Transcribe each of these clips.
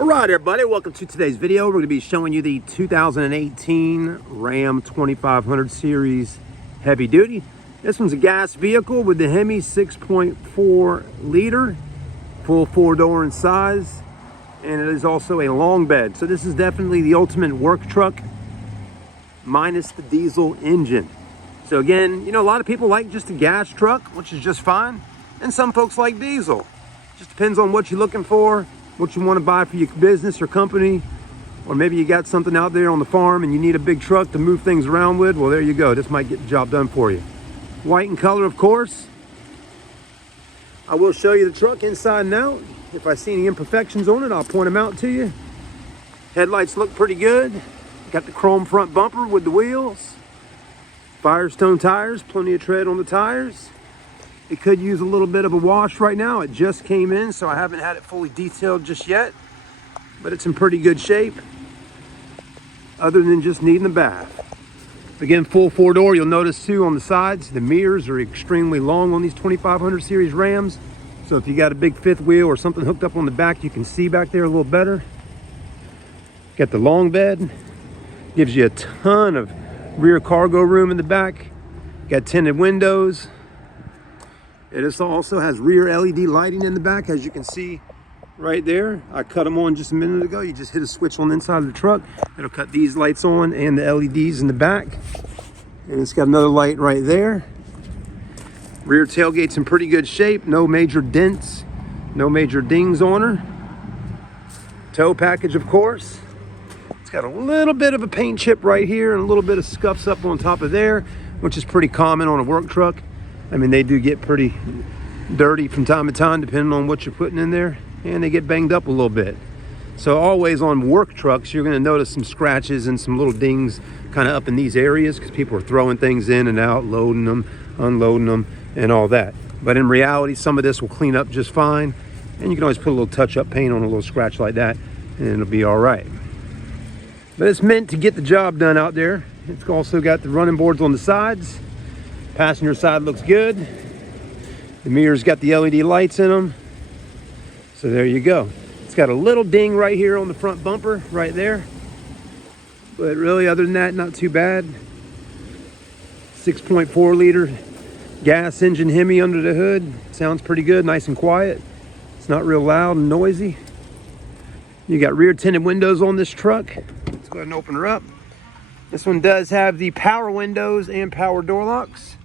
All right, everybody, welcome to today's video. We're going to be showing you the 2018 Ram 2500 Series Heavy Duty. This one's a gas vehicle with the Hemi 6.4 liter, full 4-door in size, and it is also a long bed. So this is definitely the ultimate work truck minus the diesel engine. So again, you know, a lot of people like just a gas truck, which is just fine, and some folks like diesel. Just depends on what you're looking for, what you want to buy for your business or company, or maybe you got something out there on the farm and you need a big truck to move things around with. Well, there you go. This might get the job done for you. White in color, of course. I will show you the truck inside and out. If I see any imperfections on it, I'll point them out to you. Headlights look pretty good. Got the chrome front bumper with the wheels. Firestone tires, plenty of tread on the tires. It could use a little bit of a wash right now. It just came in, so I haven't had it fully detailed just yet, but it's in pretty good shape, other than just needing a bath. Again, full 4-door. You'll notice too on the sides, the mirrors are extremely long on these 2500 series Rams. So if you got a big fifth wheel or something hooked up on the back, you can see back there a little better. Got the long bed. Gives you a ton of rear cargo room in the back. Got tinted windows. It also has rear LED lighting in the back, as you can see right there. I cut them on just a minute ago. You just hit a switch on the inside of the truck. It'll cut these lights on and the LEDs in the back. And it's got another light right there. Rear tailgate's in pretty good shape. No major dents, no major dings on her. Tow package, of course. It's got a little bit of a paint chip right here and a little bit of scuffs up on top of there, which is pretty common on a work truck. I mean, they do get pretty dirty from time to time, depending on what you're putting in there, and they get banged up a little bit. So always on work trucks, you're gonna notice some scratches and some little dings kind of up in these areas because people are throwing things in and out, loading them, unloading them, and all that. But in reality, some of this will clean up just fine, and you can always put a little touch-up paint on a little scratch like that, and it'll be all right. But it's meant to get the job done out there. It's also got the running boards on the sides. Passenger side looks good. The mirrors got the LED lights in them. So there you go. It's got a little ding right here on the front bumper, right there. But really, other than that, not too bad. 6.4 liter gas engine Hemi under the hood. Sounds pretty good, nice and quiet. It's not real loud and noisy. You got rear tinted windows on this truck. Let's go ahead and open her up. This one does have the power windows and power door locks.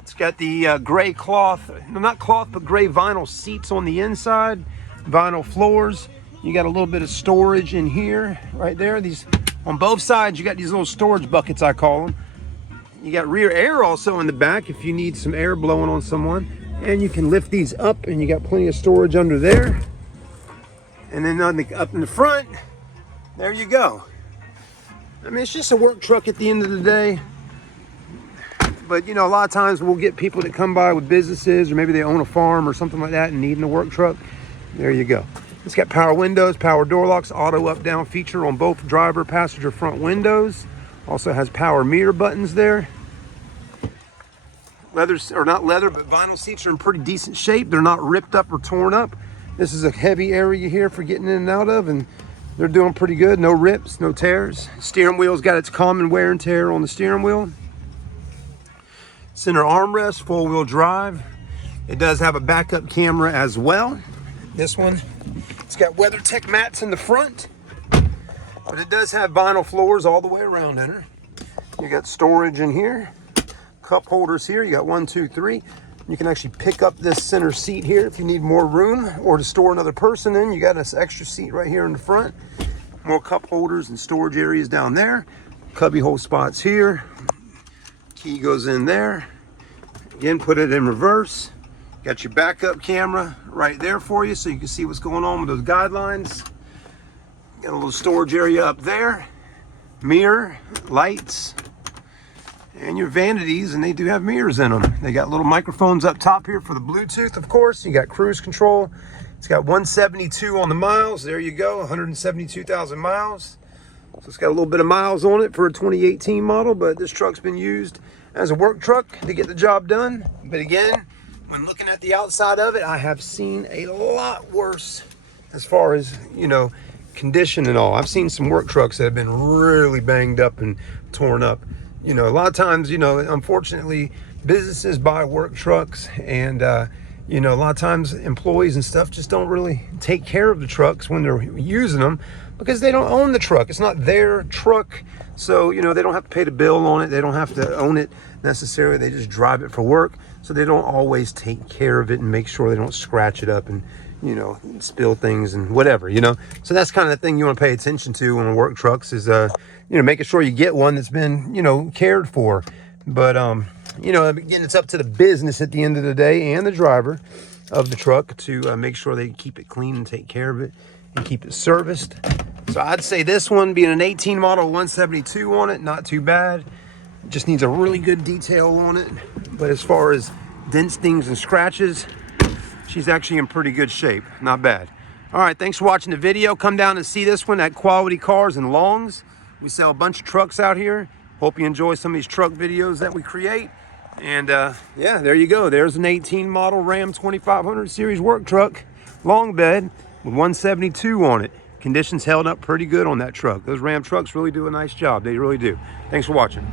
It's got the gray cloth, no, not cloth, but gray vinyl seats on the inside, vinyl floors. You got a little bit of storage in here, right there. These on both sides, you got these little storage buckets, I call them. You got rear air also in the back if you need some air blowing on someone. And you can lift these up, and you got plenty of storage under there. And then up in the front, there you go. I mean, it's just a work truck at the end of the day. But, you know, a lot of times we'll get people that come by with businesses, or maybe they own a farm or something like that and needing a work truck. There you go. It's got power windows, power door locks, auto up-down feature on both driver, passenger front windows. Also has power mirror buttons there. Leather, or not leather, but vinyl seats are in pretty decent shape. They're not ripped up or torn up. This is a heavy area here for getting in and out of, and they're doing pretty good. No rips, no tears. Steering wheel's got its common wear and tear on the steering wheel. Center armrest, 4-wheel drive. It does have a backup camera as well. This one, it's got WeatherTech mats in the front, but it does have vinyl floors all the way around in her. You got storage in here, cup holders here. You got 1, 2, 3. You can actually pick up this center seat here if you need more room or to store another person in. You got this extra seat right here in the front. More cup holders and storage areas down there. Cubby hole spots here. Key goes in there. Again, put it in reverse. Got your backup camera right there for you so you can see what's going on with those guidelines. Got a little storage area up there. Mirror, lights, and your vanities, and they do have mirrors in them. They got little microphones up top here for the Bluetooth, of course. You got cruise control. It's got 172 on the miles. There you go, 172,000 miles. So it's got a little bit of miles on it for a 2018 model, but this truck's been used as a work truck to get the job done. But again, when looking at the outside of it, I have seen a lot worse as far as, you know, condition and all. I've seen some work trucks that have been really banged up and torn up. You know, a lot of times, you know, unfortunately, businesses buy work trucks, and you know, a lot of times employees and stuff just don't really take care of the trucks when they're using them, because they don't own the truck. It's not their truck. So, you know, they don't have to pay the bill on it. They don't have to own it necessarily. They just drive it for work. So they don't always take care of it and make sure they don't scratch it up and, you know, spill things and whatever, you know. So that's kind of the thing you want to pay attention to on work trucks is, you know, making sure you get one that's been, you know, cared for. But, you know, again, it's up to the business at the end of the day and the driver of the truck to make sure they keep it clean and take care of it and keep it serviced. So I'd say this one, being an 18 model, 172 on it, not too bad. Just needs a really good detail on it. But as far as dents, stings, and scratches, she's actually in pretty good shape. Not bad. All right, thanks for watching the video. Come down and see this one at Quality Cars in Longs. We sell a bunch of trucks out here. Hope you enjoy some of these truck videos that we create. And yeah, there you go. There's an 18 model Ram 2500 series work truck, long bed with 172 on it. Conditions held up pretty good on that truck. Those Ram trucks really do a nice job. They really do. Thanks for watching.